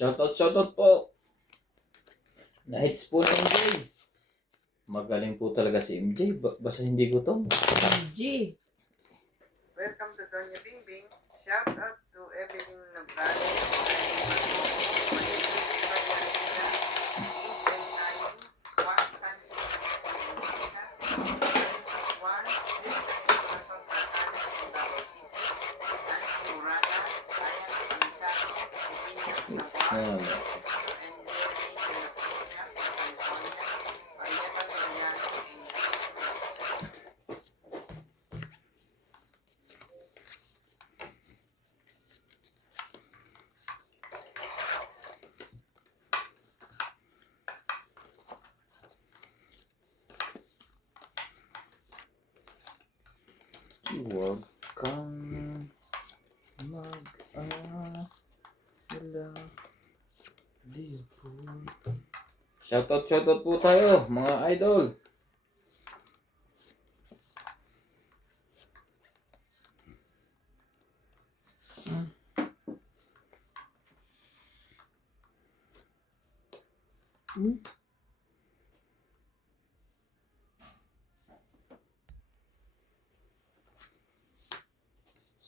Shoutout po. Na-hits po ng MJ. Magaling po talaga si MJ. Basta hindi gutom. MJ. Welcome to Doña Bingbing. Shout out to Evelyn Navarro. Huwag kang mag-alala. Shoutout po tayo, mga idol.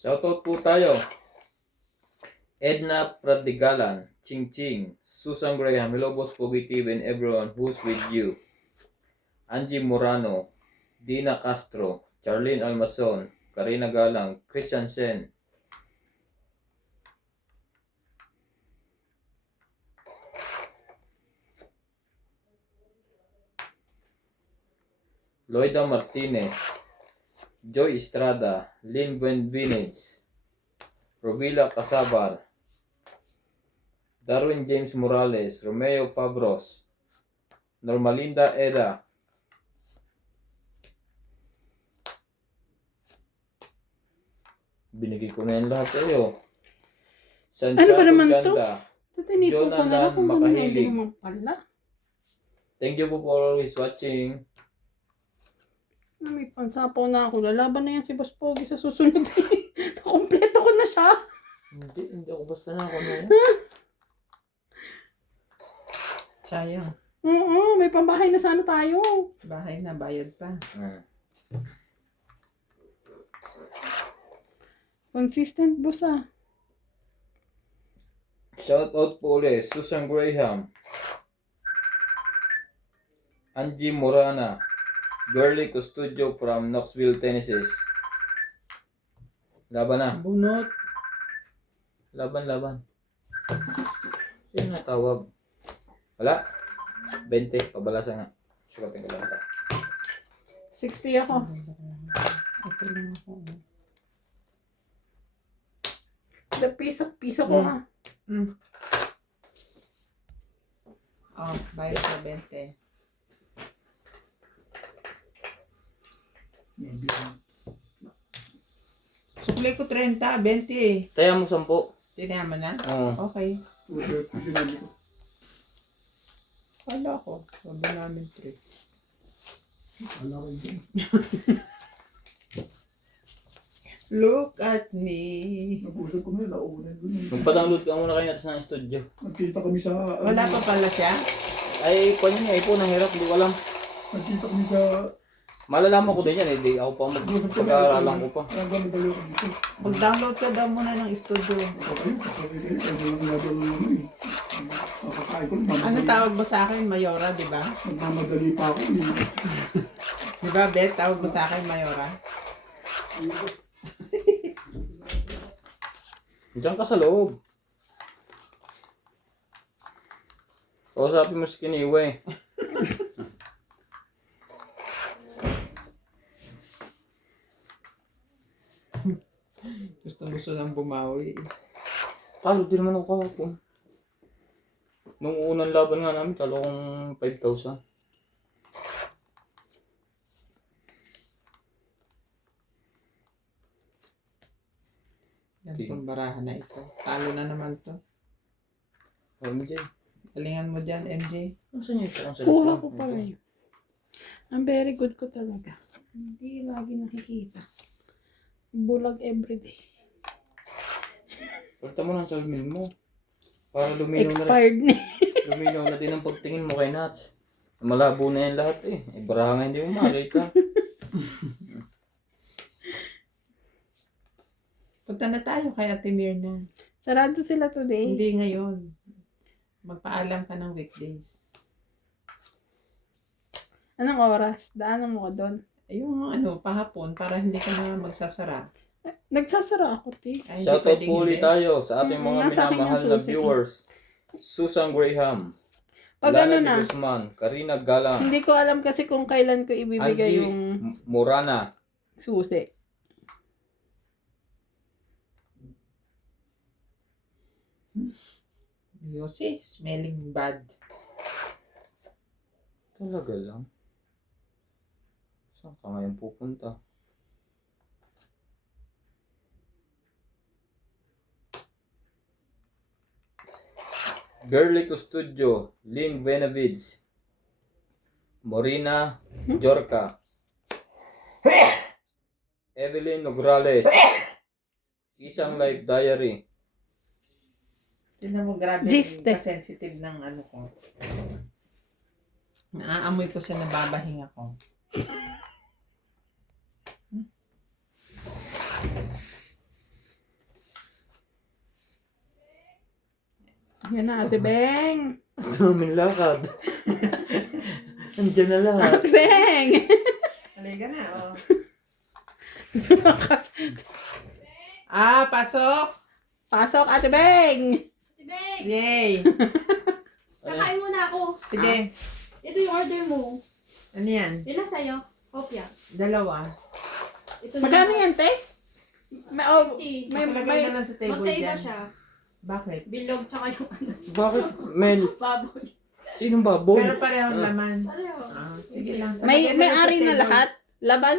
Shoutout po tayo. Edna Pradigalan, Ching Ching, Susan Graham, hello boss Pogi TV and everyone who's with you. Angie Morano, Dina Castro, Charlene Almason, Karina Galang, Christian Sen. Loida Martinez, Joy Estrada, Lynn Buenvinage, Robila Casabar, Darwin James Morales, Romeo Fabros, Normalinda Eda, binigay ko na yan lahat sa'yo. Santiago Ano ba naman Janda, Tinipon ko na lang Jonathan kung ganun hindi Makahilig. naman pala. Thank you po for always watching. May pansapaw na ako. Lalaban na yan si Boss Pogi sa susunod. Kompleto ko na siya. Hindi ako basta na ako na yan. Sayang. Oo, may pambahay na sana tayo. Bahay na, bayad pa. Consistent boss ah. Shout out po ulit, Susan Graham, Angie Morana, Girly Custodio from Knoxville, Tennessee. Laban na. Bunot. Laban. Sino natawag? Wala. 20. Pabalasa nga. Sukatin ko lang ito. 60 ako. Ito lang ako. Piso ko ha. Oh, bayad sa 20. Suklay ko 30, 20. Taya mo 10. Tinama na? Oo. Okay. Wala ko. Sabi namin 3. Look at me. Nabusog ko na, launan ko na. Magpa-download ka muna kayo natin sa studio. Nagkita kami sa... Wala pa pala siya? Ay, kanya niya. Ay po, nahirap. Hindi ko alam. Nagkita kami sa... Malalaman ko din yan. Hindi ako pa mag-aaralan ko pa. Ang gano'n dalawa ko dito. Mag-download ka daw muna ng studio. Okay, sabi kayo, kaya lang nagano naman eh. Nakakain ko, Ano tawag mo sa akin? Mayora, di ba? nagmamadali pa ako eh. Di ba, Beth? Tawag mo sa akin, Mayora? Diyan ka sa loob. Kausapin mo si Kiniwe. Gusto lang bumawi. Talo din naman ako kahapon. Nung unang laban nga namin, talo kong 5,000. Yan pong barahan na ito. Talo na naman to. MJ. Galingan mo dyan, MJ. Nasaan yung isang Kuha ko pala yun. Ang very good ko talaga. Hindi lagi nakikita. Bulag everyday. Palitan mo ng salamin mo. Para luminaw na rin. Expired na. Luminaw na din ang pagtingin mo kay Nats. Malabo na yan lahat eh. Baka nga hindi mo makita. Punta na tayo kay Ate Mirna. Sarado sila today. Hindi ngayon. Magpaalam ka ng weekdays. Anong oras? Daanan mo ko doon. Yung pahapon, para hindi ka na magsasara. Nagsasara ako, te. Ay, hindi Shoutout pwedeng po ulit hindi. tayo sa ating mga Nasa akin yung minamahal na susi. viewers. Susan Graham. Pag Lana ano de na, Guzman. Karina Galang. hindi ko alam kasi kung kailan ko ibibigay Angie yung Morana. susi. Yossi, smelling bad. Talaga lang. Saan ka ngayon pupunta? Girly to Studio, Lynn Benavides, Morina Jorka, Evelyn Nograles, Isang Life Diary, Tignan mo, grabe Giste. sensitive ng ko. Naaamoy ko siya, nababahinga ko. Yan na, Ate Beng. daming lakad. Andiyan na lahat. Ate Beng! Halika na, oh. Pasok! Pasok, Ate Beng! Beng, Yay! kakain muna ako. Sige, Ito yung order mo. ano yan? Ilan sa'yo? Kopya. Dalawa. Ito na Magkano lang. yan, te? May, oh, 50. may, Nakalagay may, na lang sa table Magkaiba dyan. siya. Bakit? Bilog tsaka yung ano, Bakit, Mel? baboy. Sinong baboy? Pero parehong laman. Pareho. Sige lang. may Lagyan na lang sa ari na table. lahat? Laban?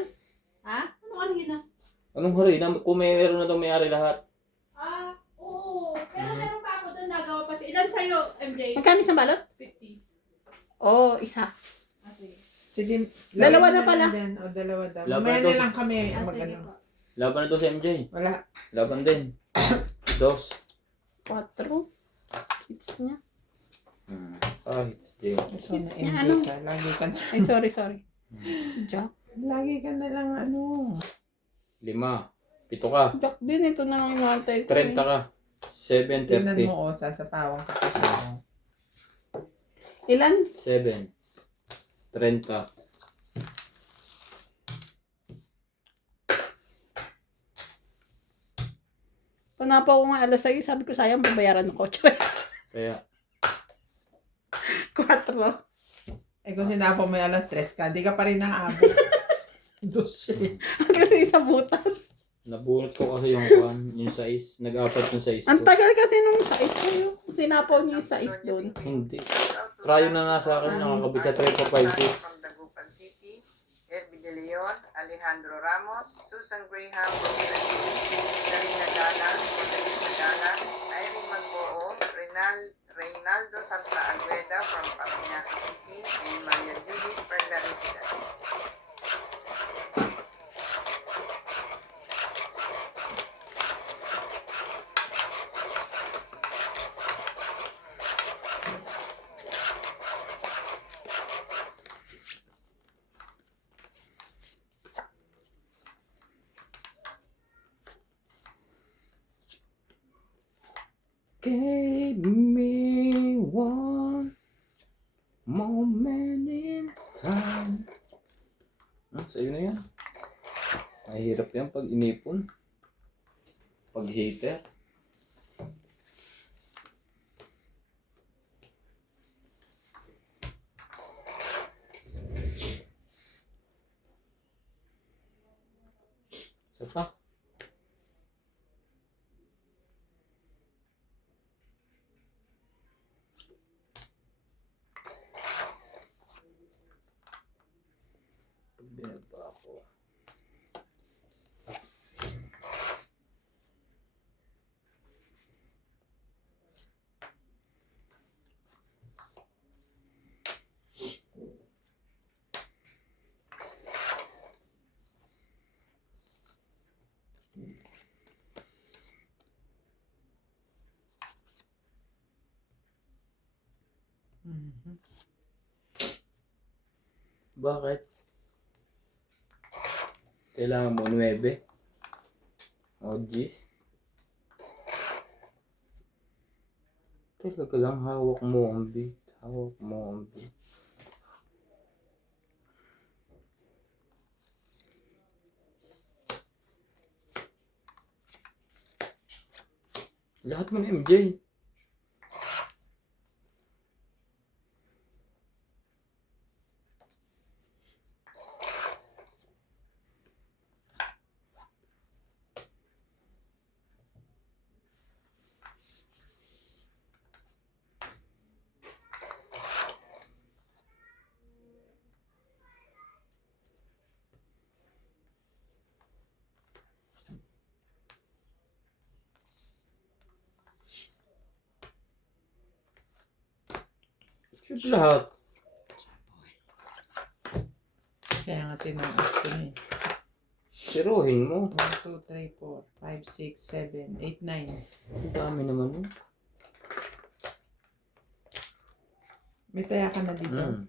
Ha? Ano ka na? Anong hari? Kung meron na daw may-ari lahat. Oo. Pero meron pa ako doon nagawa pa siya. Ilan sa'yo, MJ? Magkano isang balot? 50. Oh, isa. Okay. Sige. Dalawa lagyan na mo pala. lang dyan. O, dalawa daw. Laban Mamaya to. na lang kami Sige mag-ano. po. Laban na to sa MJ. Wala. Laban din. Dos. 4. Hits niya. It's Jay. So, na Yan, MJ ano? ka. Lagi ka na. Ay, sorry. Jack. Lagi ka na lang 5. 7 ka. Jack din, ito na lang yung antay ko. 30 ka. Tingnan 7:30. mo, sasapawang ka pa siya. Ilan? 7. 30. Panapaw ko nga alas 6, sabi ko sayang babayaran ng kotse. Kaya, 4. Kung sinapo mo yung alas 3 ka, di ka pa rin naaabot. Dose. Kasi sa butas. nabunot ko kasi yung size. Nag-apat yung size Ang ko. tagal kasi nung size ko yung sinapaw niyo yung size doon. Hindi. Cryo na nga sa akin. Nakakabit sa 356. From Dagupan City, Elby De Leon, Alejandro Ramos, Susan Graham, Karina Galang, Rodriguez Galang, Irene Magboo, Reynaldo Santa Agueda from Paranaque City, and Maria Judith Perla Residas. Give me one moment in time. Sa'yo na yan. Mahirap yan pag inipon. Pag hater. Isa pa. Binaba ako. Bakit? Kailangan mo 9. O, 10. Talaga lang, hawak mo ang beat. Hawak mo ang beat. Lahat mo na MJ. Shoot lahat. Kaya nga tinaas ko na eh. Siruhin mo. 1, 2, 3, 4, 5, 6, 7, 8, 9. Ang dami naman mo. May taya ka na dito.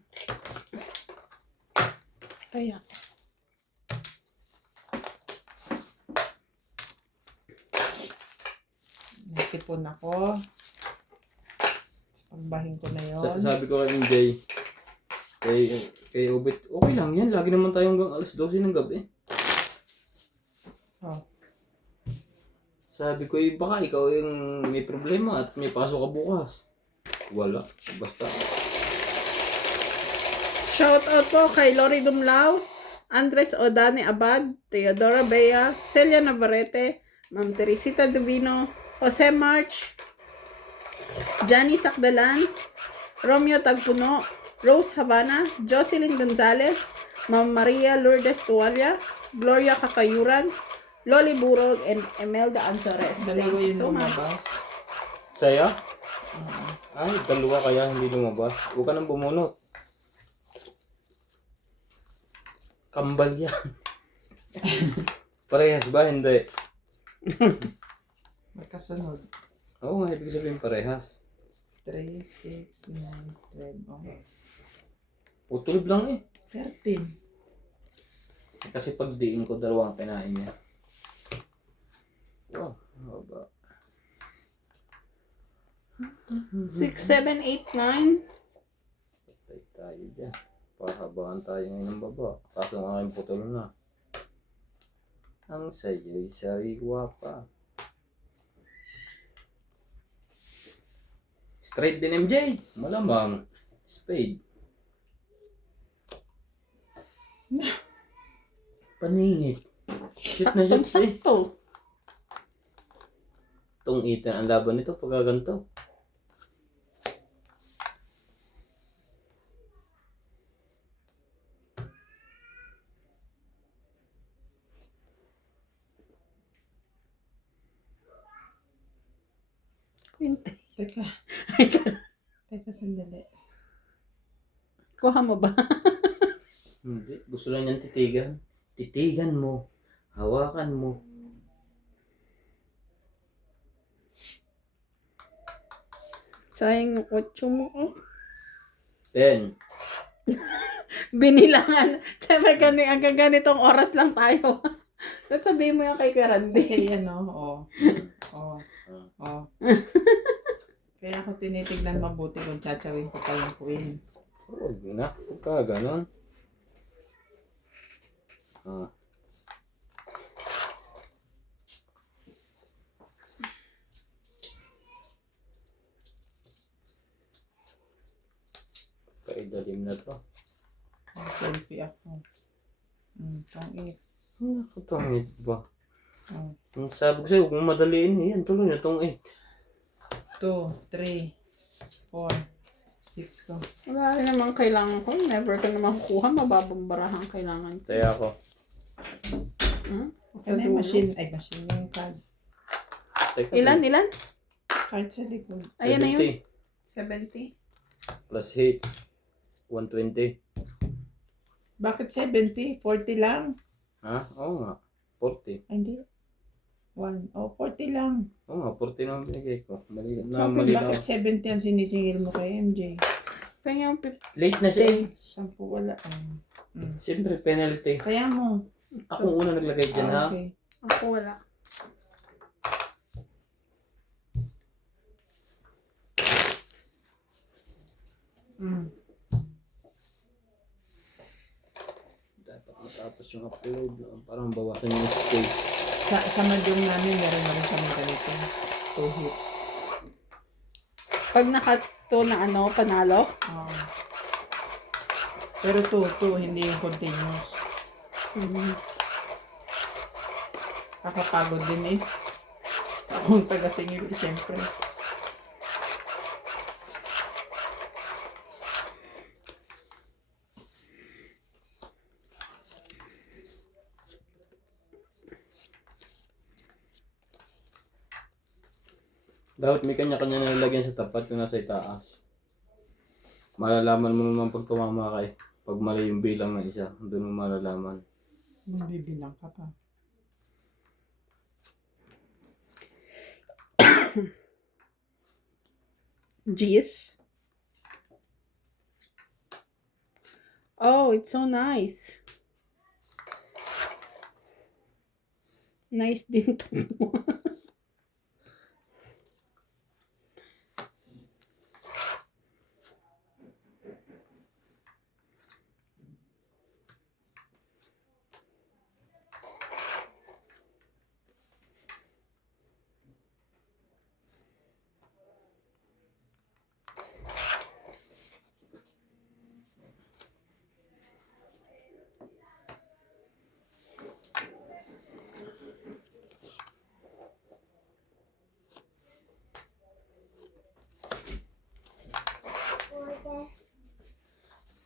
Kaya. Nasipon ako. Pagbahin ko na yun. Sabi ko kay MJ, kay Obit, okay lang yan. Lagi naman tayo hanggang alas 12 ng gabi. Oh. Sabi ko, baka ikaw yung may problema at may pasok ka bukas. Wala. Basta. Shout out po kay Lori Dumlao, Andres Odane Abad, Teodora Bea, Celia Navarrete, Ma'am Teresita Divino, Jose March, Johnny Sakdalan, Romeo Tagpuno, Rose Havana, Jocelyn Gonzalez, Ma'am Maria Lourdes Tuwalya, Gloria Kakayuran, Loli Burog, and Emelda Anzores. Dalawa Thank you yung so much. lumabas. Saya? Ay, dalawa kaya hindi lumabas. Huwag ka nang bumunot. Kambal yan. Parehas ba? Hindi. May kasunod. Oo nga, ibig sabihin parehas. 3, 6, 9, 12. Okay. Putulib lang eh. 13. Kasi pag diin ko, dalawang kinain niya. Wow, haba. 6, 7, 8, 9. Patay tayo dyan. Pahabaan tayo ngayon ng baba. Kaso ang aking putol na. Ang sayo'y sariwa pa. Straight din MJ. Malamang. Spade. Paningit. Shoot na shoot eh. Saktong-sakto. Itong itan ang laban nito pagka ganito. Quinte. Teka. Teka, sandali. Kuha mo ba? Hindi. Gusto lang niyang titigan. Titigan mo. Hawakan mo. Sayang yung 8 mo. Oh. 10. Binilangan. Hanggang ganitong oras lang tayo. Sabihin mo yan kay Kuya Randy. Kasi yan, oh. Oh. Oh. Kaya ako tinitignan mabuti kung tsatsarin ko pa yung queen. Huwag na. Huwag ka ganon. Ah. Kaidalim na to. Selfie ako. Tangit. Nakatangit ba? Oh. Ang sabi ko sa'yo, huwag mong madaliin. Yan, tuloy na tong 8. 2, 3, 4, 6 ko. Wala rin naman kailangan ko. Never ko naman kukuha. Mababambarahan kailangan ko. Kaya ako. Ano yung machine? Ay, machine yung card. Teka, Ilan? Card sa likod. Ayan na yun. 70 70. plus hits. 120. Bakit 70? 40 lang? Ha? Oo nga. 40. Ay, hindi. 1. Oh, 40 lang. Oo nga, 40 naman binigay ko. Mali Bakit, na. bakit 70 ang sinisingil mo kay MJ? Pengi ako Late na siya. 10. Wala. Siyempre, penalty. Kaya mo. Ako una naglagay dyan, ha? Okay. Ako wala. Dapat matapos yung upload. Parang bawasan yung space. Sa madyong namin, meron na rin kami ganito. 2 hits. Pag nakato na ano, panalo. Oo. Pero 2, hindi yung continuous. Kakapagod din eh. Akong taga-singil, siyempre. Dapat may kanya-kanya na nalagyan sa tapat yung nasa itaas. Malalaman mo naman pag tumama ka eh. Pag mali yung bilang ng isa, doon mo malalaman. Magbibilang ka pa. Jeez. Oh, it's so nice. Nice din to.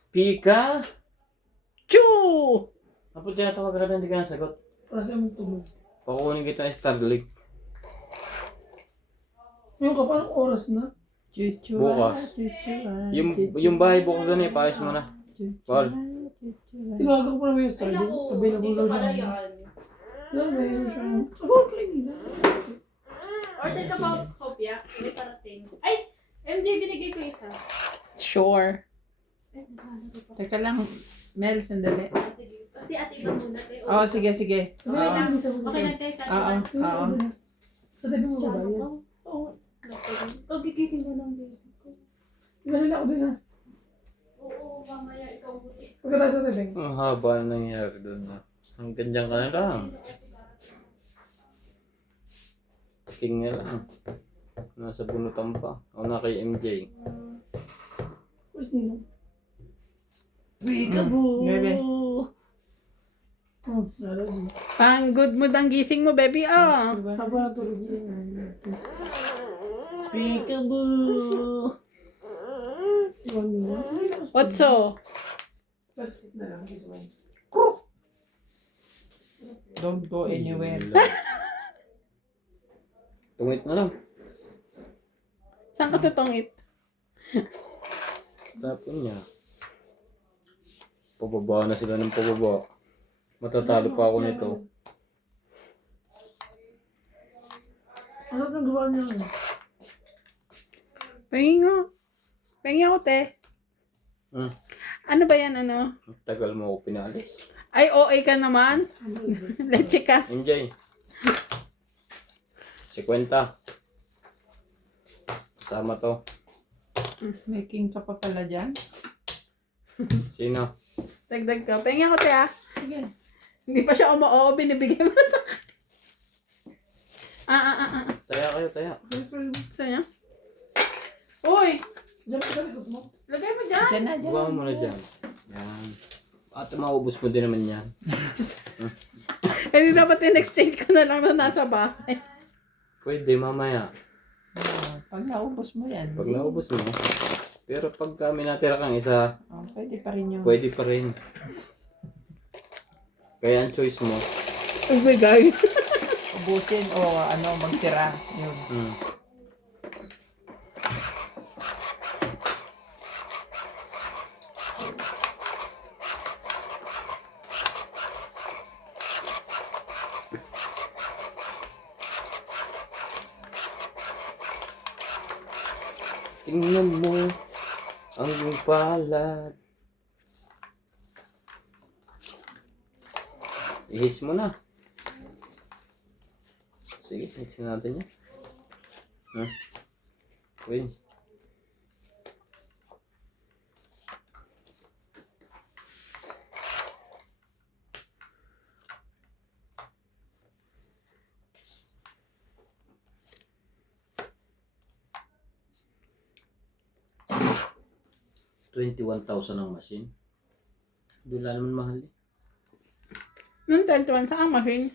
Pika! Choo! Apo tinatawag ka na hindi ka nasagot. Para sa mong tulog. Pakukunin kita ng Starlink. Ngayon ka, parang oras na. Chuchua, Bukas. chuchua, Yung bahay bukas doon eh, paayos mo na. Paul. Tinawagan ko pa naman yung Ay, Starlink. naku, Available dito daw pala siya. yan. Wala, mayroon siya. Aba, kanina. Order ka ba kopya? May parating. Ay! MJ, binigay ko isa. Sure. Ay, naghahanap ko pa. Teka lang, Mel, sandali. Ah, sige. Kasi ate iba muna. Te. Oo, sige, sige. Okay lang. Okay lang, te. Oo, oo. Sa tabi mo ba Tsaka yan? ko. Oo. Ikaw gigising mo ng baby ko. Ibalala ako din ha. Oo, mamaya ikaw buti. Pagkatapos sa tabi. Ang haba na nangyari doon na. Hanggang dyan ka na lang. King nga lang. Nasa bunutan pa. O na kay MJ. Where's Nino? Bebe. Oh, nalala. Pang good mood ang gising mo, baby. Oh. Haba na tulog niya. Peekaboo. Iwan mo. Otso. Let's hit na lang. This one. Don't go anywhere. Tungit na lang. Saan ka tutungit? Tapon niya. Pababa na sila ng pababa. Matatalo pa ako nito. Ano nang gawa niya? Pengi nga. Pengi ako, te. Hmm. Ano ba yan, ano? Tagal mo ako pinalis. Ay, OA ka naman. Leche ka. MJ. 50. Kasama to. Making ka pa pala dyan? Sino? Dagdag ka. Pengi ako, te, ah. Sige. Hindi pa siya umoo, binibigyan mo. Taya kayo, taya. Gusto niya? Uy! Diyan ka sa likod mo. Lagay mo dyan. Dyan na, dyan. Buka mo muna dyan. Yan. At maubos mo din naman yan. Hindi dapat in-exchange ko na lang na nasa bahay. Pwede mamaya. Pag naubos mo yan. Pag naubos mo. Pero pag kami natira kang isa, Pwede pa rin yun. pwede pa rin. Kaya ang choice mo. Oh my God. Ubusin o magtira. Yun. Tingnan mo Ang palad. Ihis mo na. Sige, mixin natin yan. Wait. $21,000 ang machine. Wala naman mahal eh. Nung 21 sa ang machine.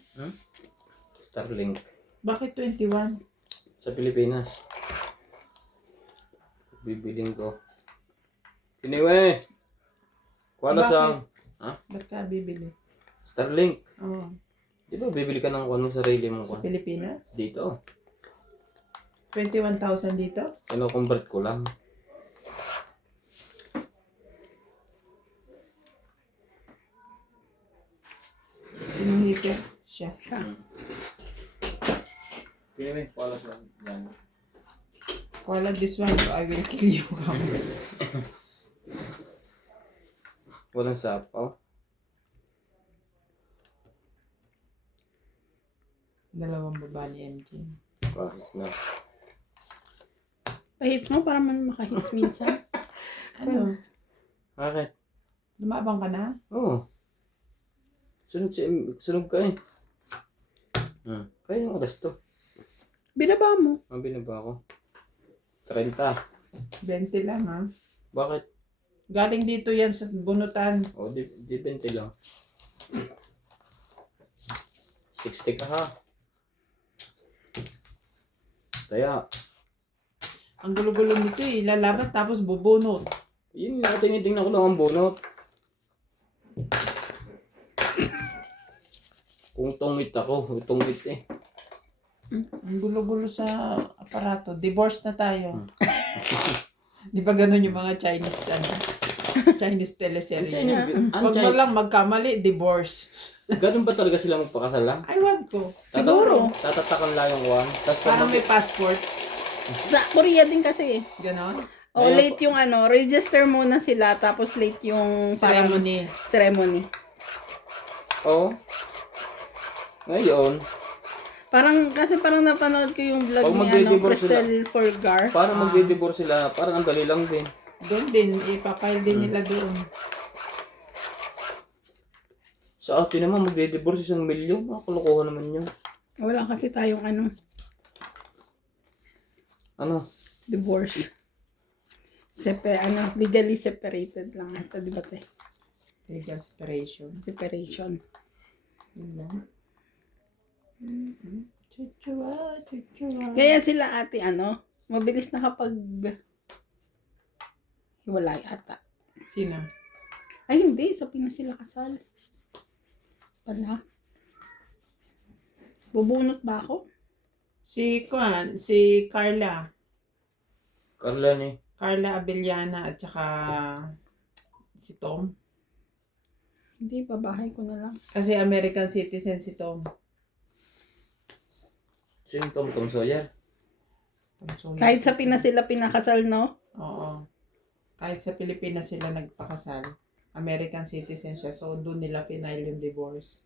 Starlink. Bakit 21? Sa Pilipinas. Bibiling ko. Kiniwe! Kuala Bakit? sang Ba't ka bibili? Starlink. Oo. Di ba bibili ka ng ano sarili mo Sa ko? Pilipinas? Dito. 21,000 dito? Kino-convert ko lang. Sinuhito siya. Kiniwe, kuala sang. Yan. Wala this one, I will kill you. Walang sapaw. Dalawang baba ni MJ. Kahit na. Pahit mo para man makahit minsan. Ano? Bakit? Lumabang ka na? Oo. Sunog ka eh. Kaya yung oras to. Binaba mo. Ang binaba ko. 30. 20 lang ha. Bakit? Galing dito yan sa bunutan. O, di 20 lang. 60 ka ha. Kaya, Ang gulo-gulo nito eh. Lalabat tapos bubunot. yun nga, tinitingnan ko lang ang bunot. Kung tungit ako, tungit eh. Ang gulo-gulo sa aparato. Divorce na tayo. Di ba ganun yung mga Chinese, Chinese teleserye? Huwag mo lang magkamali, divorce. Ganun ba talaga sila magpakasala? Ay, wag ko. Siguro. Tatatakan lang yung one. Tapos Parang may passport. Sa Korea din kasi. Ganon. O late yung ano, register muna sila tapos late yung parang Ceremony. ceremony. Oo. Ngayon, Kasi parang napanood ko yung vlog Pag ni magdi-divorce Crystal Forgar. parang magdi-divorce sila, parang ang dali lang din. Doon din. Ipapile din nila doon. Sa atin naman, magdi-divorce 1 milyon. Kalokohan naman yun. Wala kasi tayong Ano? divorce. Legally separated lang ito, di ba te? Legal separation. Separation. Yun lang. Chuchua, chuchua. Kaya sila ate mabilis na kapag hiwalay ata. Sino? Ay hindi, sa Pinas sila kasal. Pala. Bubunot ba ako? Si Carla. Carla ni. Carla Abellana at saka si Tom. Hindi, babahay ko na lang. Kasi American citizen si Tom. Sino Tom Sawyer? So, Kahit sa Pinas sila pinakasal, no? Oo. Kahit sa Pilipinas sila nagpakasal. American citizen siya. So, doon nila final yung divorce.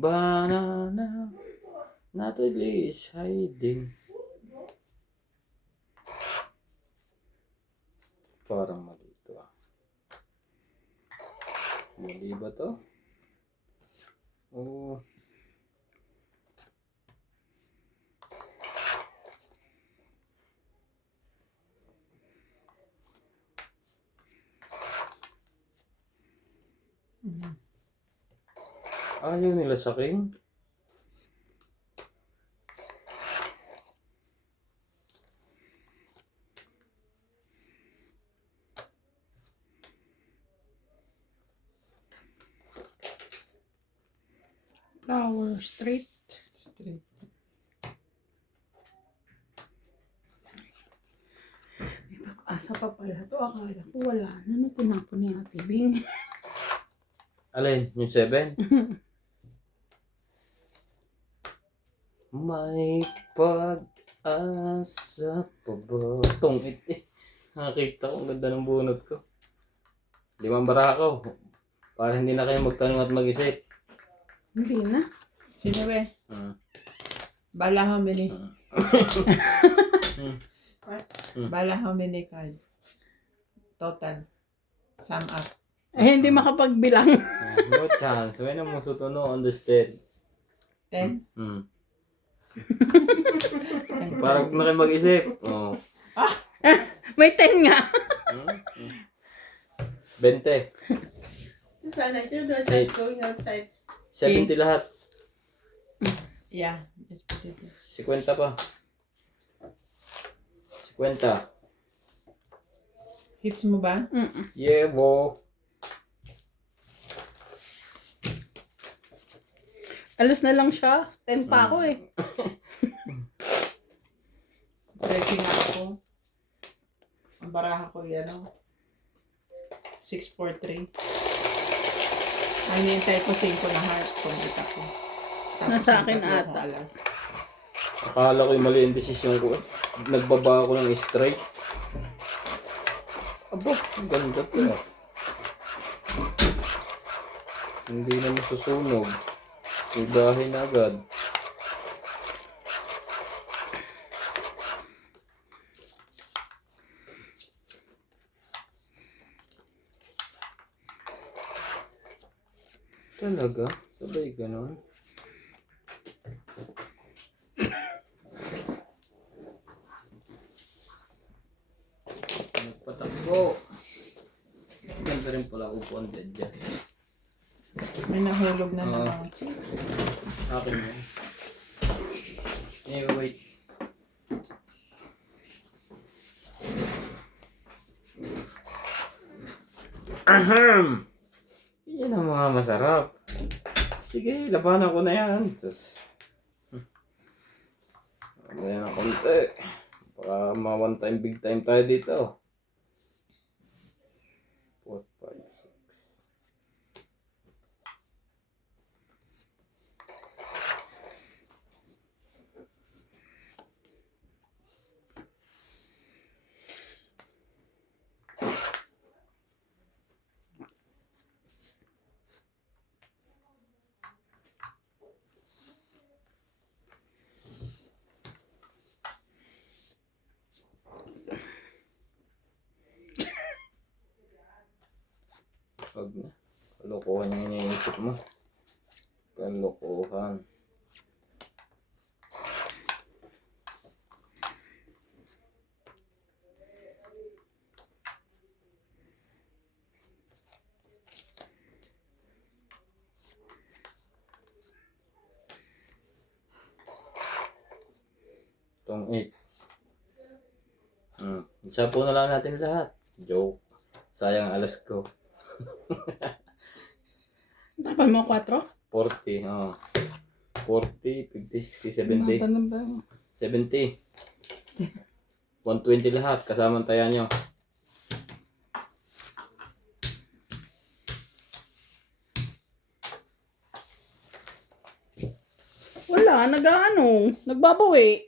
Banana, Natalie is hiding. Parang mali ito Mali ba to? Oh. Ayaw nila sa king. Flower Street. Straight. May pag-asa pa pala to. Akala ko wala na. Ano tinapon ni Ate Bing? Alin? Yung 7? May pag-asa pa ba? Tungit eh. Nakakita ko, ang ganda ng bunot ko. 5 barako. Para hindi na kayo magtanong at mag-isip. Hindi na. Sino ba? Hmm. Bala how many? Hmm. Bala how many cards? Total. Sum up. Hindi makapagbilang. No chance. When mo sutuno understand. 10? Hmm. Para huwag na kayo mag-isip. Oh. May 10 nga. Hmm? 20. Sana ito, just going outside. 70 lahat. Yeah. Just put it there. 50 pa. 50. Hits mo ba? Yeah, bo. Alos na lang siya. 10 pa ako eh. Breaking ako. Ang baraha ko yan, 6-4-3. Ay, nintay ko 5 na heart. Kumit ako. Tapos Nasa akin may tatlo ata. akong alas. Akala ko yung mali yung desisyon ko. Nagbaba ako ng straight. Abo, ang ganda to. Hindi na masusunog. Ugahin na agad. Talaga? Sabay ganon? Nagpatakbo. Ganda rin pala upuan din dyan. May nahulog na Oo. naman. Akin yan. Anyway, wait. Ahem! Yan ang mga masarap. Sige, labanan ko na yan. Sus. Mamaya na konti. Baka ma-one time, big time tayo dito. 4, 5, 6. Wag na. Kalokohan yung iniisip mo. Kalokohan. Tong 8. Isa po na lang natin lahat. Joke. Sayang alas ko. Dapat mo 4? 40, 40, 50, 60, 70. Ano ba? 70. 120 lahat. Kasama tayo nyo. Wala, nagbabawi.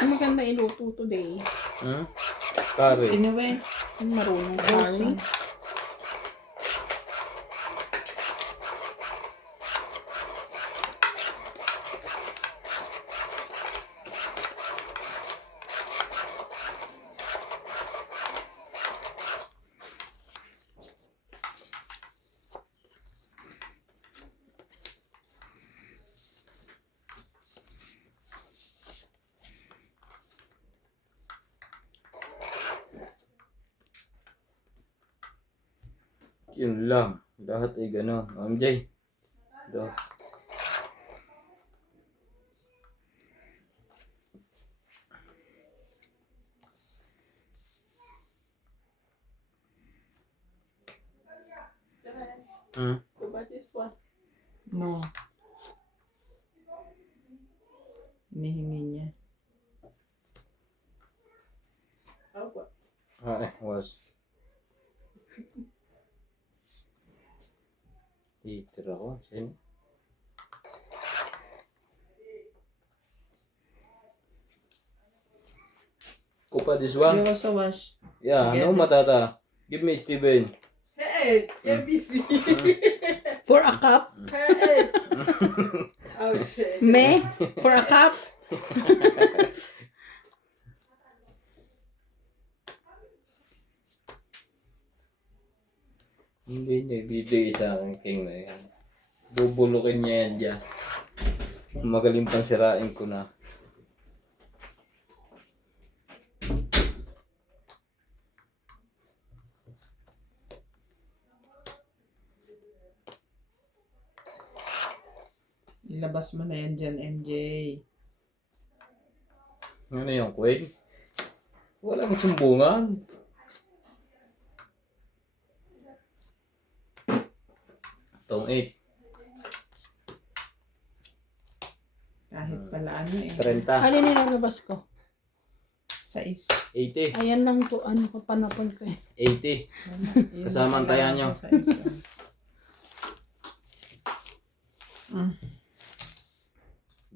Ang maganda iluto today. Kari. Anyway, Ang marunong curry. Yun lang. Lahat ay gano'n. MJ. Dos. no. hinihingi niya. Was. Titira ko. Sino? Kupa this You one? also wash. Yeah, no matata. Give me Steven. Hey, ABC. For a cup? Hey. Oh, shit. Me? For a cup? Hindi niya ibibigay sa akin king na yan. Bubulukin niya yan dyan. Magaling pang sirain ko na. Ilabas mo na yan dyan, MJ. Ano yung Queen? Walang sumbungan. Tong 8. Kahit pala ano eh. 30. Alin nilalabas ko? 6. 80. Ayan lang to, ano ko, panapon ko eh. 80. Kasama ang taya nyo. 20.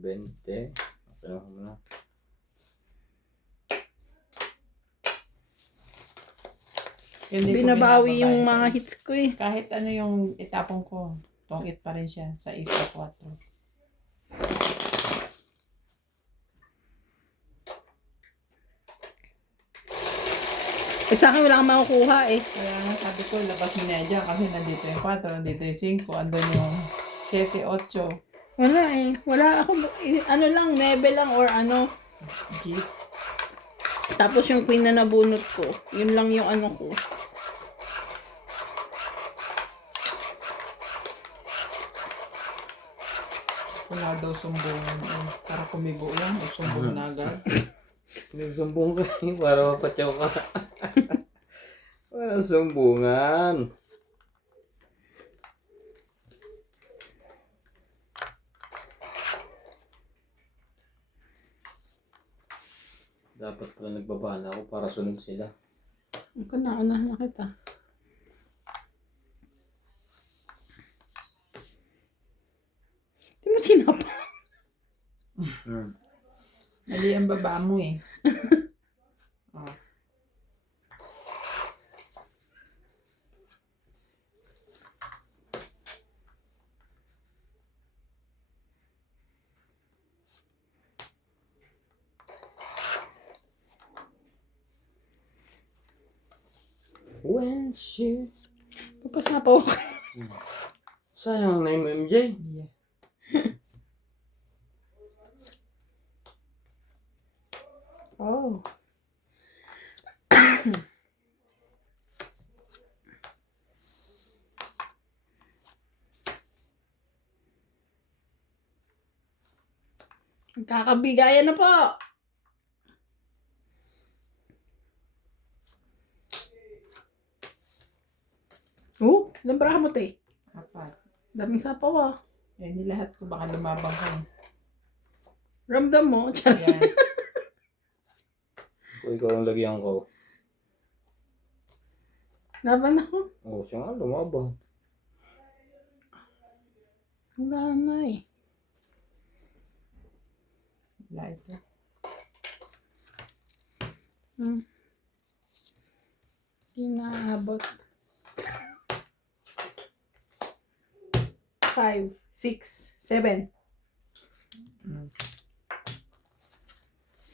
Okay na muna. Binabawi yung mga hits ko eh. Kahit ano yung itapon ko, tong-it pa rin siya sa 1-4. Eh sa akin wala kang makukuha eh. Kaya nga sabi ko, labas mo na dyan kasi nandito yung 4, nandito yung 5, andun yung 7, 8. Wala eh. Wala ako, ano lang, 9 lang or ano. Gis. Tapos yung queen na nabunot ko, yun lang yung ano ko. Wala daw sumbungan. Eh, para kumibo lang, sumbong na agad. Nagsumbong ka para mapatyaw ka. Walang sumbungan. Dapat pala nagbabala ako para sunod sila. Ako na kita. Di mo sinapa. Mali ang baba mo eh. Oh. When she... Papasapaw ko. Sayang na yung MJ. Yeah. Oh. Kakabigayan na po. Ilang braha mo te? 4. Daming sapaw ah. Yan yung lahat ko, baka lumabang ka eh. Ramdam mo. Yan. Kung ikaw ang lagyan ko. Laban ako. Oh, siya nga lumabang. Wala na eh. Wala ito. Hindi naabot. 5, 6, 7.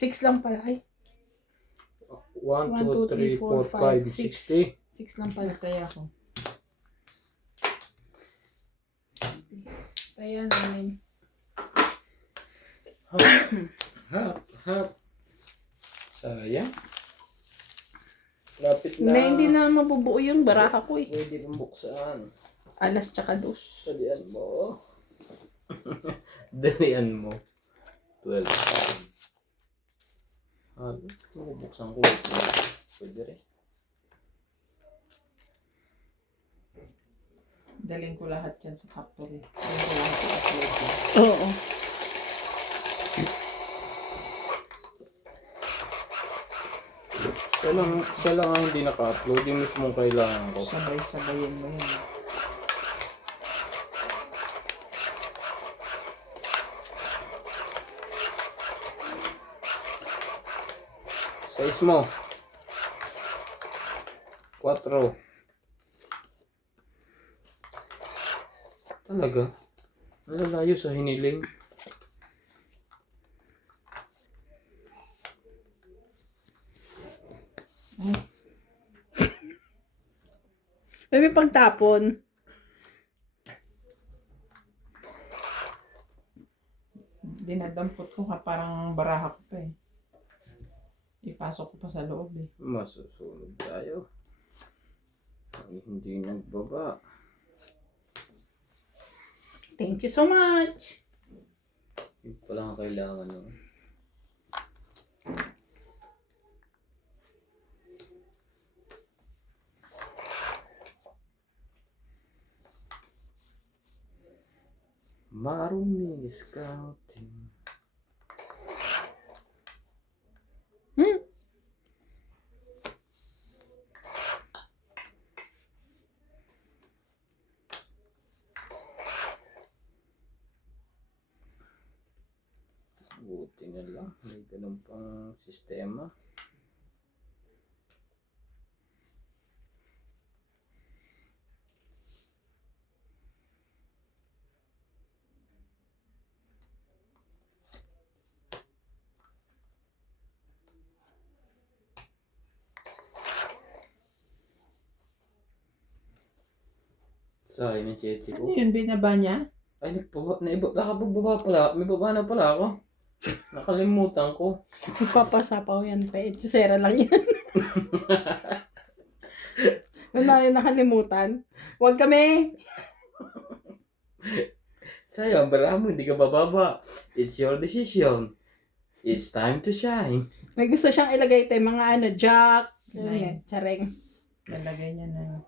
6 lang pala. Ay, 1, 1, 2, 3, 4, 5, 60. 6 lang pala. Patay ako. Kaya namin. Hap. Sayang. Lapit na. Hindi na mabubuo yung baraha ko eh. Pwede kong buksan. Alas tsaka dos. Dalian mo. Dalian mo. 12. Buksan ko. Pwede rin. Daling ko lahat yan sa factory. Daling ko lahat sa upload. Oo. Siya lang ang hindi naka-upload. Yung mismong kailangan ko. Sabay-sabayin mo yan. Size mo. 4. Talaga? Malalayo sa hiniling. May pagtapon. Dinadampot ko parang baraha ko pa eh. Ipasok ko pa sa loob eh. Masusunod tayo. Ay, hindi nagbaba. Thank you so much. Yun pala ang kailangan nun. Marumi scouting. Buti na lang. May ganun pang sistema. Sa akin ang chete ko. Ano yun, binaba niya? Ay, nakapagbaba pala. May baba na pala ako. Nakalimutan ko. Papasapaw yan pa. Chusera lang yan. Wala yung nakalimutan. Huwag kami. Sayang, bala mo, hindi ka bababa. It's your decision. It's time to shine. May gusto siyang ilagay tayo mga jack. Nine. Tsareng. Lalagay niya na.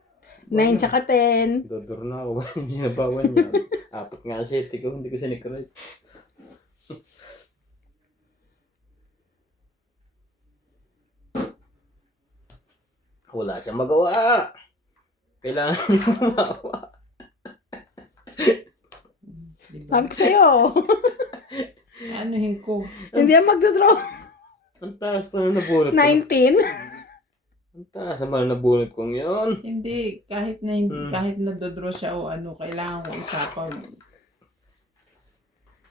9 tsaka 10. Dodor na ako. Hindi na bawal niya. 4 nga sete ko, hindi ko sinikret. Wala siyang magawa. Kailangan niya gumawa. Diba? Sabi ko sa'yo. Anuhin ko. Hindi yan magdodraw. Ang taas pa na nabunot ko. 19. Ang taas naman na nabunot kong yun. Hindi, kahit na kahit na dodraw siya o ano, kailangan ko isapaw.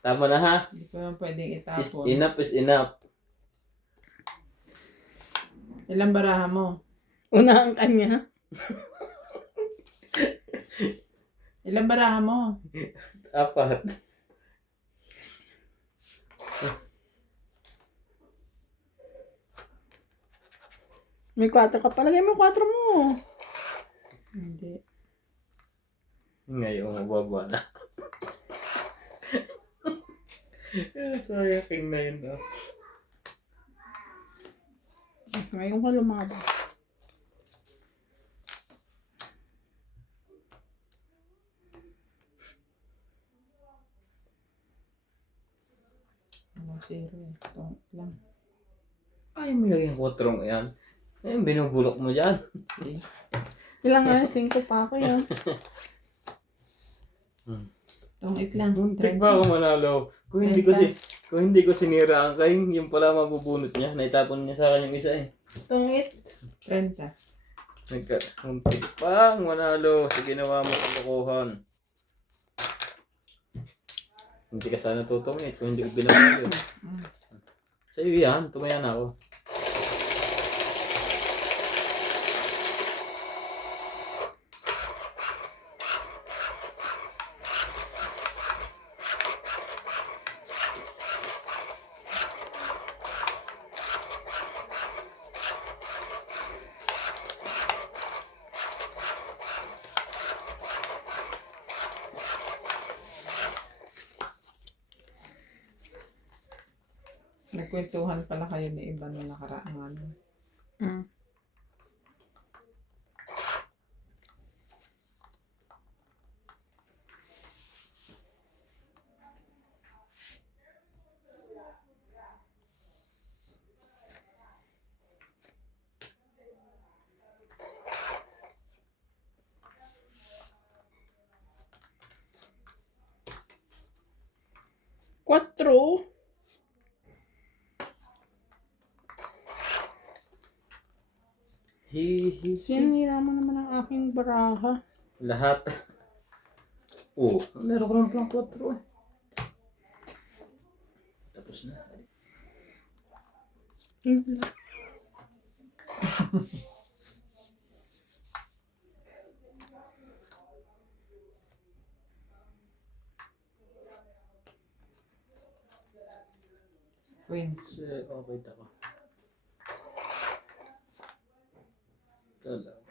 Tama na ha. Hindi ko naman pwedeng Is itapon. enough is enough. Ilang baraha mo? Una ang kanya. Ilang baraha mo? 4. May 4 ka. Palagay mo 4 mo. Hindi. Ngayon, mababa na. Sayang, king na yun. Ngayon ka lumabas. Ano, zero eh. Ito lang. Ay, may lagyan 4 yan. Ayun, binubulok mo dyan. See? Ilang nga, 5 pa ako yun. Itong it lang. Muntik ba ako manalo? Kung hindi ko sinira ang kain, yung pala mabubunot niya. Naitapon niya sa akin yung isa eh. Itong it. 30. Muntik pa ang manalo sa ginawa mo kalokohan. Hindi ka sana tutungit kung hindi ko binabalo. Sa'yo yan, tumaya na ako. Nagkwentuhan pala kayo ni iba na nakaraang ano. Mm. Sinira mo naman ang aking baraha. Lahat. Oh, meron ko lang pang 4 eh. Tapos na. Queen. Okay, tako. Talaga.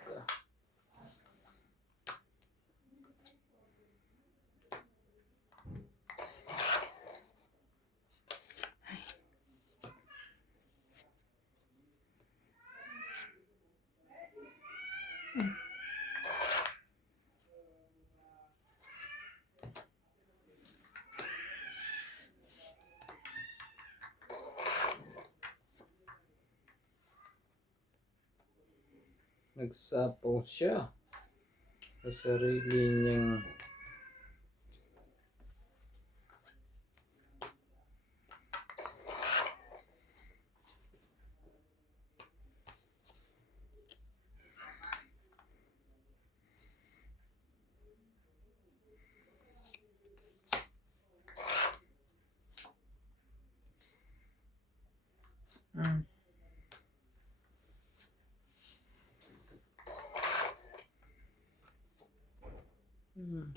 Nagsapaw siya sa sarili niyang Mm.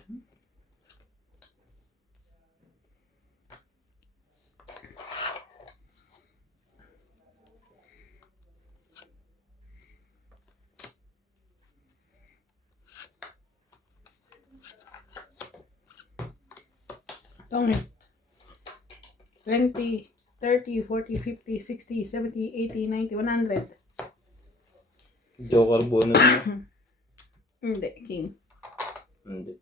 Tongit. 20, 30, 40, 50, 60, 70, 80, 90, 100. Joker bonus niya. Hindi, king. Hindi.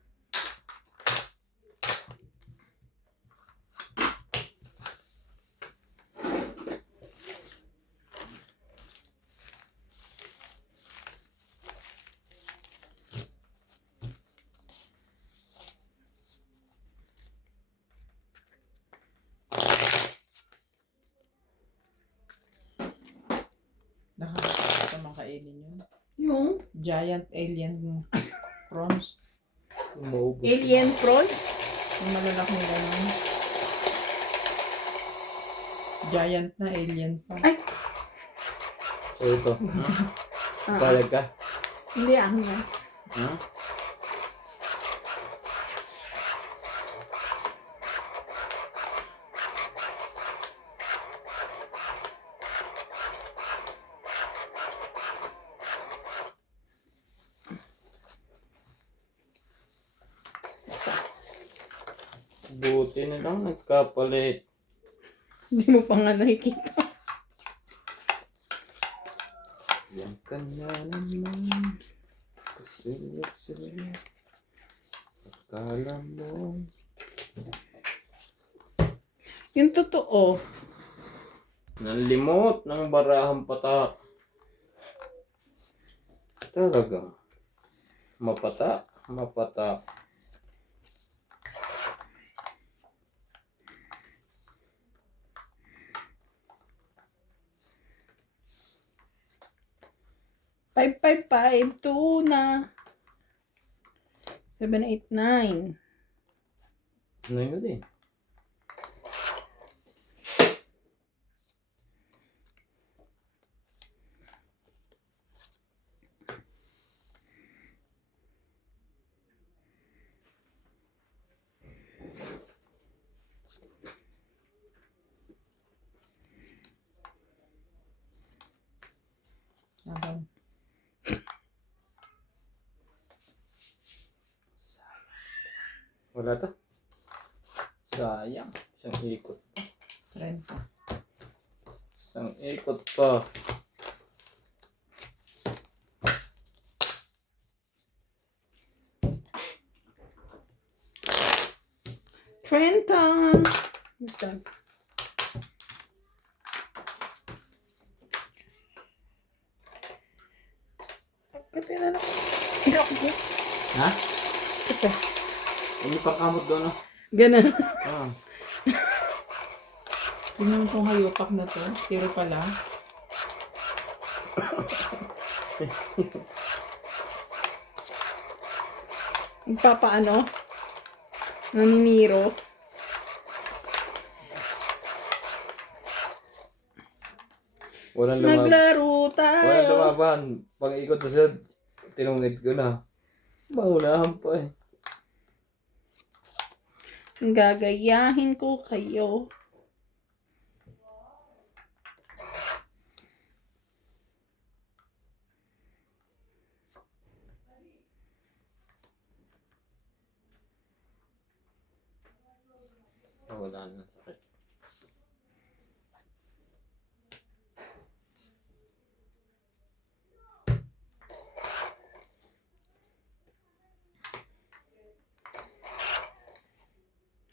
Nakakita makainin yun. Yung Giant alien prawns. Maubos. alien prawns. Yung malalaking ganun. Giant na alien pa. Ay! So ito. Palag ka. Hindi ako nga. Hmm? Buti na lang nagkapalit. Hindi mo pa nga nakikita. Yan ka na naman. Kasilip-silip. Akala mo. Yung totoo. Nalimot ng barahang patak. Talaga. Mapatak. Mapatak. Five, 2 na. 7, 8, 9. Ano yun din? Abang. Wala to. Sayang. Isang ikot. 30. Isang ikot pa. Trenton. Kasi na lang. Ha? Ito. Hindi pa kamot doon. Ganun. Ah. Tingnan mo itong hayupak na to. Zero pala. Nagpapaano? Naniniro. Walang lumab. Naglaro Walang tayo. lumaban. Pag ikot sa sud, tinungit ko na. Maunahan pa eh. Gagayahin ko kayo. Wala na sakit.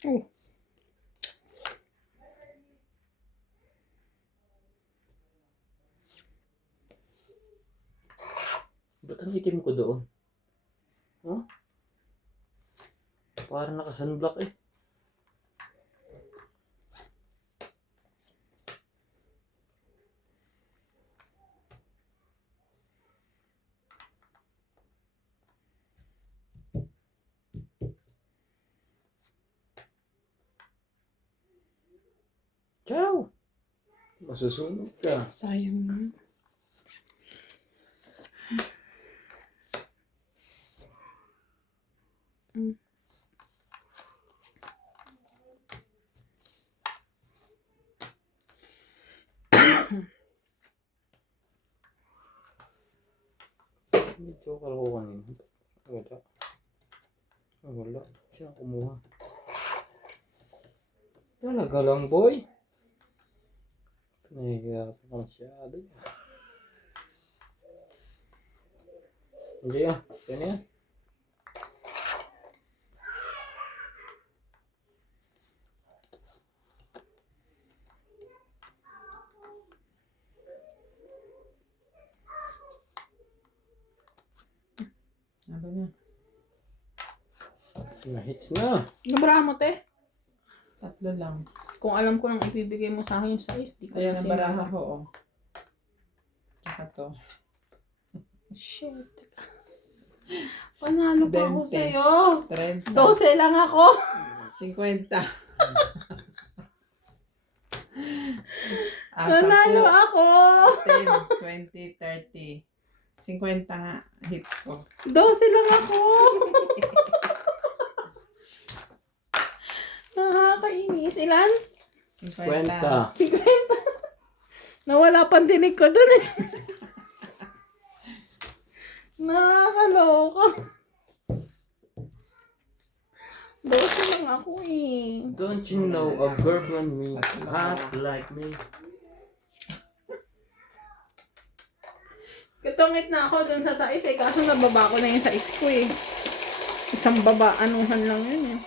Oh. Ba't ang itim ko doon? Huh? Parang naka-sunblock eh. Ciao! Masusunog ka. Sayang na. Medyo ko kanina. Wala. Wala. Siya kumuha. Talaga lang, boy. Nahihiya ka masyado. Hindi ah. Yan yan. Ano na? Na-hits na. Nabara mo, te. 3 lang. Kung alam ko nang ibibigay mo sa akin yung size, di ko Ayan na ang baraha ko, oh. Tsaka to. Shit. Panalo pa ako 20. sa'yo. 30. 12 lang ako. 50. Panalo ako. 10, 20, 30. 50 nga hits ko. 12 lang ako. Nakakainis. Ilan? 50. 50. Nawala pang dinig ko dun eh. Nakakaloka. 12 lang ako eh. Don't you know a girl when me act like me? Katungit na ako dun sa size eh. Kaso nababa ko na yung size ko eh. Isang baba, anuhan lang yun eh.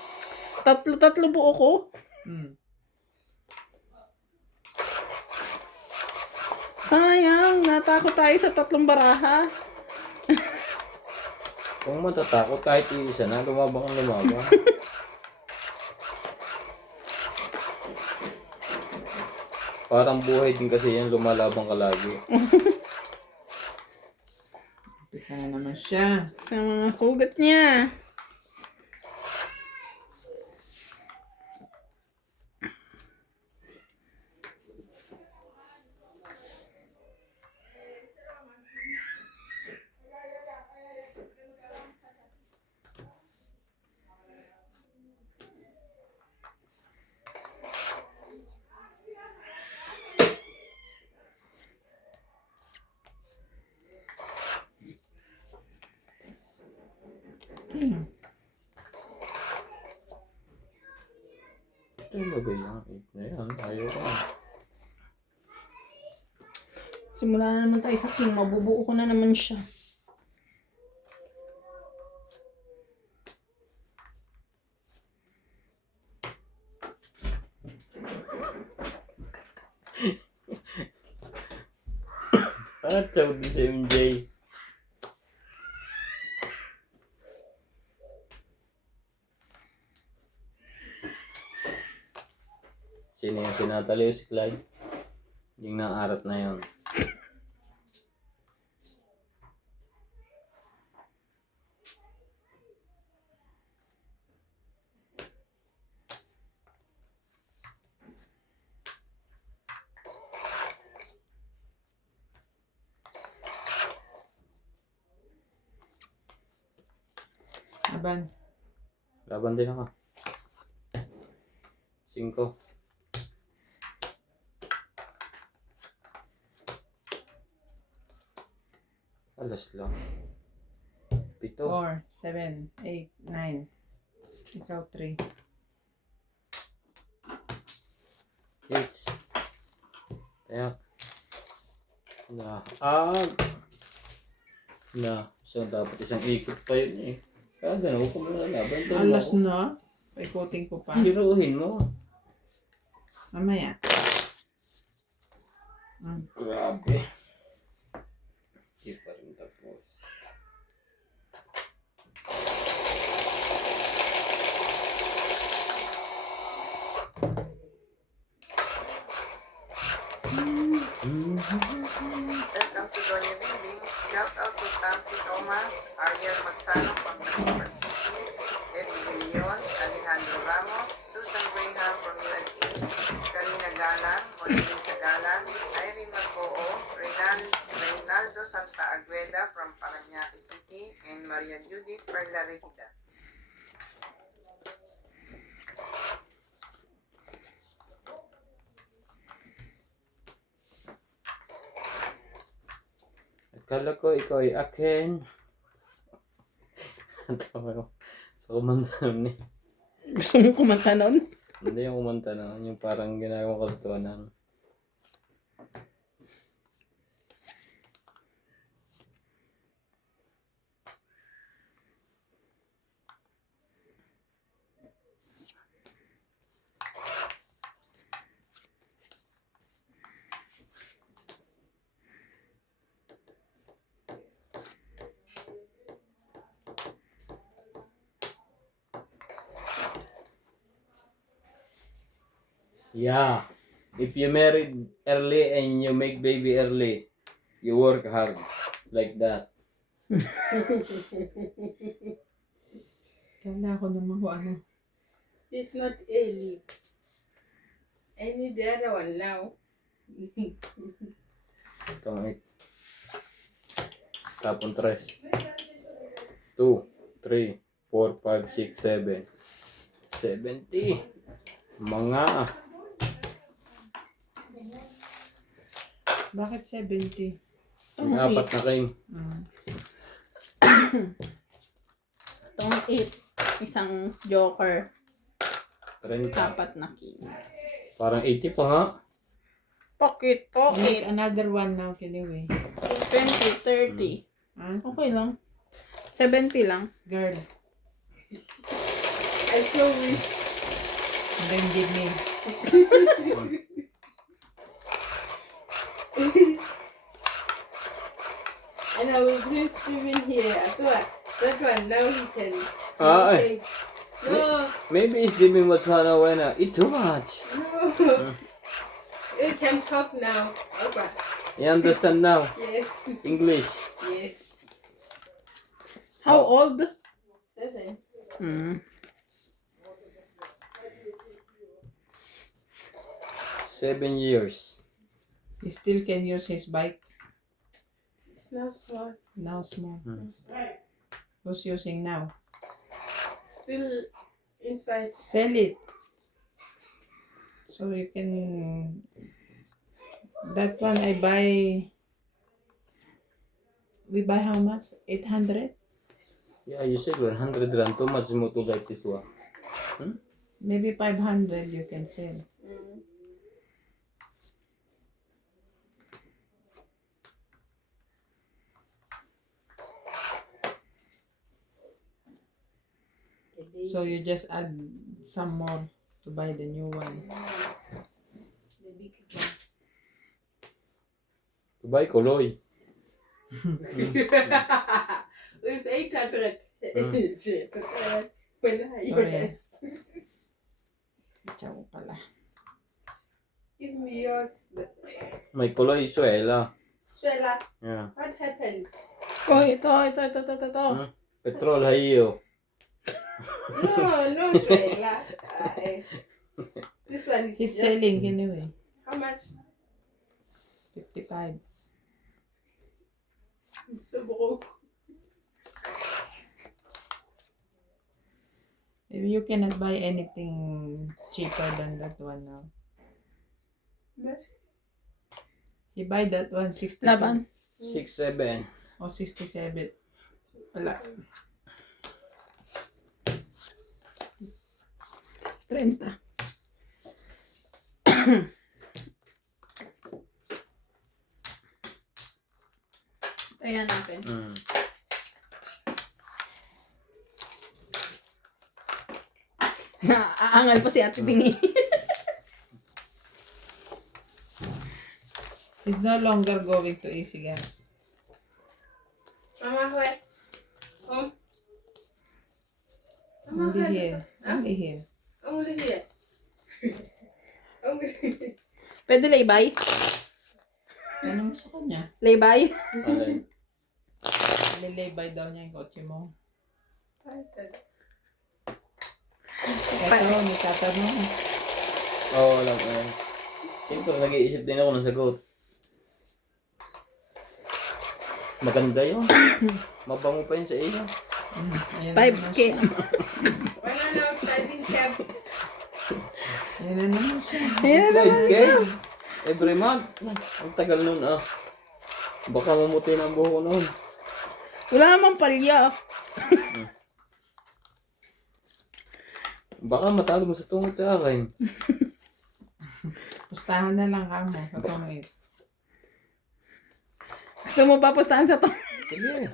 Tatlo buo ko. Sayang, natakot tayo sa 3 baraha. Kung matatakot kahit isa na, lumabang ang lumabang. Parang buhay din kasi yan, lumalabang ka lagi. Isa na naman siya. Sa mga hugot niya. Talaga yung 8 na yan, ayaw ko. Simula na naman tayo sa king. Mabubuo ko na naman siya. Ah, chow din si MJ. Sino yan? Sinataliw si Clyde. Yung naarat na yun. Aban. Laban din ako. 5. Alas lang. 7. 4, 7, 8, 9. Ikaw 3. 6. Kaya. So dapat isang ikot pa yun eh. Kaya gano'n ko muna laban. Alas na. Paikutin ko pa. Hiruhin mo. Mamaya. Grabe. Hindi pa rin tapos. Welcome to Doña Bimbing. Shout out to Tampi Thomas, Ariel Magsano from Tacloban City, Eddie De Leon, Alejandro Ramos, Susan Graham from USA, Karina Galang, Monelisa Galang, Irene Magpoo, Reynaldo Santa Agueda from Parañaque City, and Maria Judith Perla Regida. Akala ko ikaw ay akin. Tawa ko. Sa kumanta nun eh. Gusto mo kumanta nun? Hindi yung kumanta nun. Yung parang ginagawa ko katotohanan. Yeah. If you married early and you make baby early, you work hard. Like that. Kala ko naman kung ano. It's not early. I need the other one now. Itong 8. Tapon 3. 2, 3, 4, 5, 6, 7. 70. Mga. Bakit 70? Yung 4 na king. Itong 8. Isang joker. 30. 4 na king. Parang 80 pa nga. Pakito. Make 8, another one now, anyway. 20, 30. Ah, Okay lang. 70 lang. girl. I so wish. And then give me. And I will bring Steven here. So that one now he can. Ah, Okay. No, Maybe it's giving what's when eat too much. no. We can talk now. Okay. You understand now? Yes. English. Yes. How old? 7. Hmm. 7 years. He still can use his bike. It's not small. Now small. Who's using now? Still inside. Sell it. So you can... That one I buy... We buy how much? 800? Yeah, you said 100 rand. Too much mo to like this one. Maybe 500 you can sell. So you just add some more to buy the new one. The big one. Dubai, Koloy. With 800. Wala. Sorry. Yes. Ciao pala. Give me yours. May kulay, Suela. Shella, Yeah. what happened? Oh, ito. Petrol, hayo. No, Shella. This one is He's just, selling anyway. how much? 55. I'm so broke. Maybe you cannot buy anything cheaper than that one now. He buy that one 62 Laban. 6-7. or 67. Wala. 30. Ayan natin. Mm. Aangal pa si Ate Bingi. He's no longer going to Easy Gas. Mama, where? Home? Only here. Only here. Only here. Only here. Pwede laybay? Ano mo sa kanya? Laybay? Alin? Lilibay daw niya yung kotse mo. Tired. Ito, may tatanong. Oo, alam ko yan. Siyempre, nag-iisip din ako ng sagot. Maganda yun. Mabango pa yun sa iyo. Ayan 5K. Wala na ako driving cab. Ayan na naman siya. Ayan na naman. 5K? Every month? Ang tagal nun ah. Baka mamuti ng buho nun. Wala namang palya. Baka matalo mo sa tungkol sa akin. Pustahan na lang kamo. Katong Gusto mo pa pustahan sa to? Sige.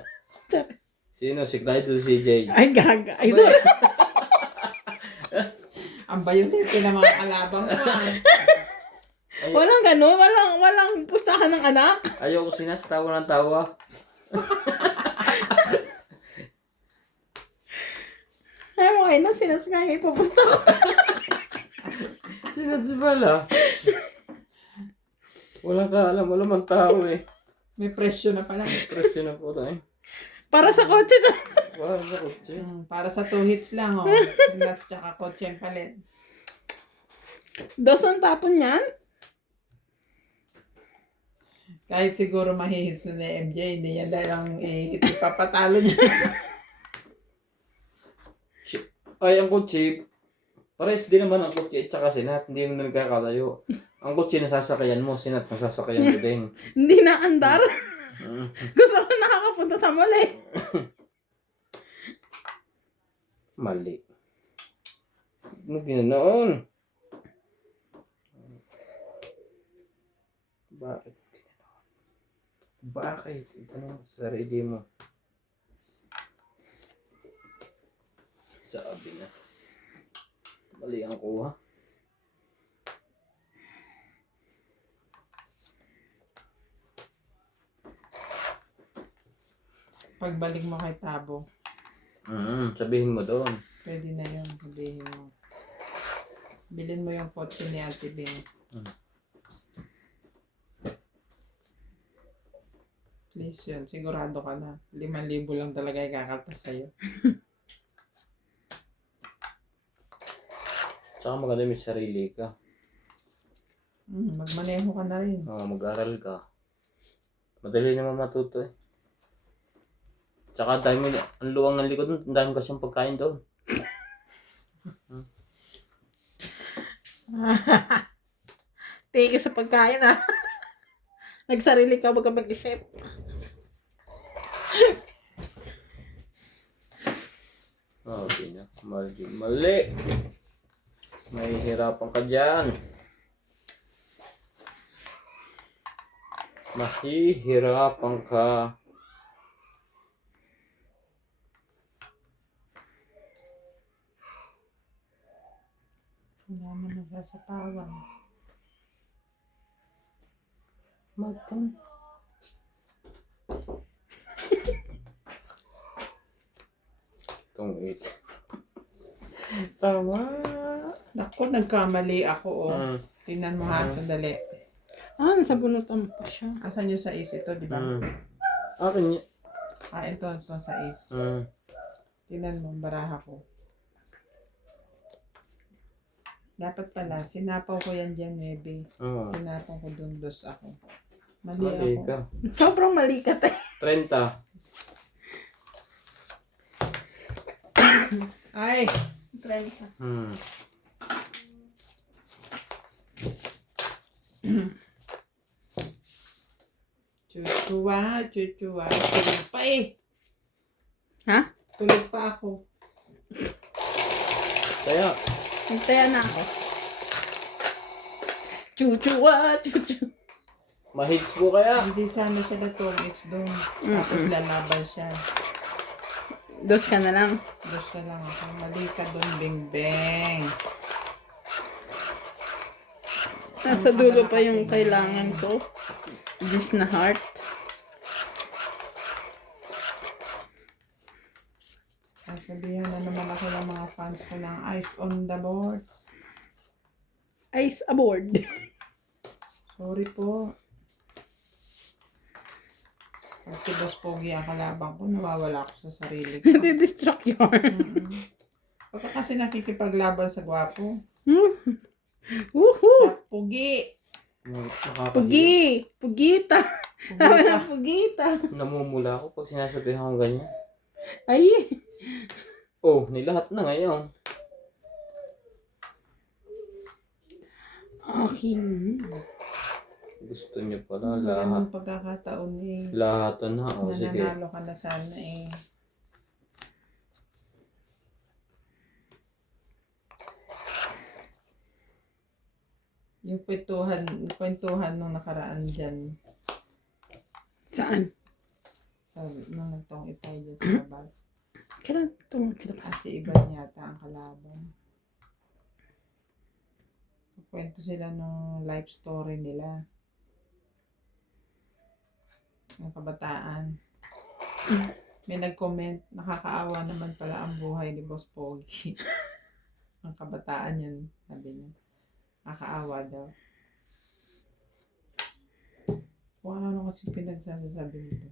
Sino? Si Clyde o si CJ? Ay, gaga. Ay, sorry. ang bayonete ng mga kalabang ko. Walang gano'n. Walang pustahan ng anak. Ayoko sinas, tawa ng tawa. Ay, mo kayo na sinas nga yung ipupusta ko. Sinas pala. Walang kaalam, wala mang tao eh. May presyo na pala. Presyo na po tayo. Para sa kotse to. Wow, sa kotse. Para sa 2 hits lang, oh. Nuts tsaka kotse ang palit. Dos ang tapon yan? Kahit siguro mahihits na ni MJ, hindi niya dahil ang ipapatalo niya. Ay, ang kotse, pares din naman ang kotse at saka sinat. Hindi mo nagkakalayo. Ang kotse nasasakayan mo, sinat nasasakayan mo din. Hindi na andar. Gusto ko nakakapunta sa mall eh. Mali. Ano ginanoon? Bakit? Bakit? Itanong mo sa sarili mo. Sabi na. Mali ang kuha. Pagbalik mo kay Tabo, Sabihin mo doon. pwede na yun. Sabihin mo. Bilhin mo yung kotse ni Ate Bing. Please yun. Sigurado ka na. 5,000 lang talaga ikakaltas sa'yo. Tsaka maganda may sarili ka. Magmaneho ka na rin. Mag-aral ka. Madali naman matuto eh. Tsaka ang dami, ang luwang ng likod, ang dami kasing pagkain doon. Tingin sa pagkain ah. Nagsarili ka baga mag-isip. Okay na. Mali. May hirapan ka dyan. Mahihirapan ka. Wala mo nagsasapawan. Magkan. Itong 8. Tama. Naku, nagkamali ako, oh. Mm. Tingnan mo ha, sandali. Nasa bunutan pa siya. Asan yung sa ace ito, di ba? Mm. Akin yun. Ito sa ace. Mm. Tingnan mo, baraha ko. Dapat pala, sinapaw ko yan dyan, Nebe. Oh. Tinapon ko dun, dos ako. Mali Mali ako. ka. Sobrang mali ka tayo. 30. Ay! 30. Hmm. Chuchuwa, chuchuwa. Tulog pa eh. Ha? Tulog pa ako. Kaya, Nagtaya na ako. Chuchuwa, chuchu. mahits po kaya. Hindi sana siya na 2x doon. Tapos lalaban siya. Dos ka na lang. Dos na lang ako. Mali ka doon, Bing Beng. Nasa dulo pa yung kailangan ko. This na heart. Sasabihan na naman ako ng mga fans ko ng ice on the board. Ice aboard. Sorry po. Pag si Boss Pogi ang kalaban ko, nawawala ako sa sarili ko. Nadidistract yun. Pagka kasi nakikipaglaban sa gwapo. Woohoo! Sa Pogi. Pugi! Pugita! Tama Pugita. na pugita! Namumula ako pag sinasabihan ko ganyan. Ay! Oh, nilahat na ngayon. Akin. Gusto niyo pala lahat. Ganun pagkakataon eh. Lahat na. Oh, sige. Nananalo ka na sana eh. Yung kwentuhan nung nakaraan dyan, Saan? nung nagtong itay dyan sa labas. Kailan tumutila pa? Kasi iba yata ang kalaban. Kwento sila nung life story nila. Ng kabataan. May nag-comment, nakakaawa naman pala ang buhay ni Boss Pogi. Ang kabataan yan, sabi niya. Nakakaawa daw. Kung ano kasi pinagsasasabi nito.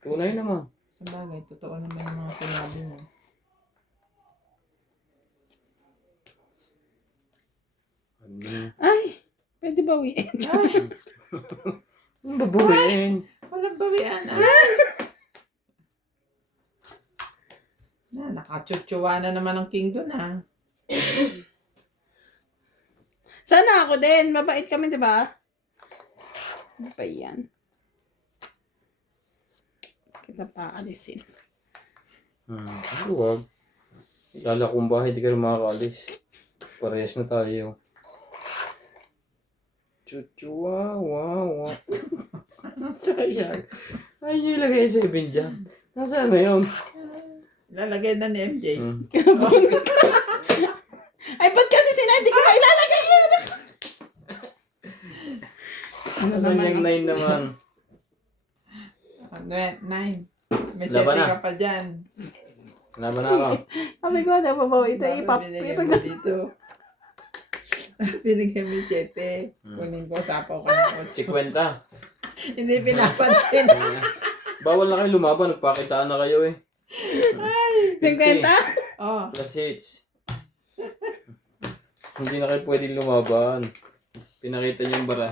Tunay naman. Sa bagay, totoo naman yung mga sinabi mo. Ay! Pwede bawiin. Ang babuhin. Walang bawian. Nakachutsuwa na naman ang king doon Sana ako din. Mabait kami, di ba? Ano ba yan? Kita pa alisin. Huwag. Lala kong bahay, di ka rin makakalis. Parehas na tayo. Chuchua, wow, wow. Sayang. Ay, yung ilagay sa 7 dyan. Nasaan na yun? Lalagay na ni MJ. Ay, ba't kasi hindi ko mailalagay yun? Ano yung 9 naman? 9. May Laban 7 na. ka pa dyan. Laban na ako. Sabi ko, nababawi ito. Binigay mo dito. Binigay mo 7. Kunin ko, sapaw ka ng 8. 50. Hindi pinapansin. Bawal na kayo lumaban. Nagpakitaan na kayo eh. 50? Oh. Plus hits. Hindi na kayo pwedeng lumaban. Pinakita niyo yung barahan.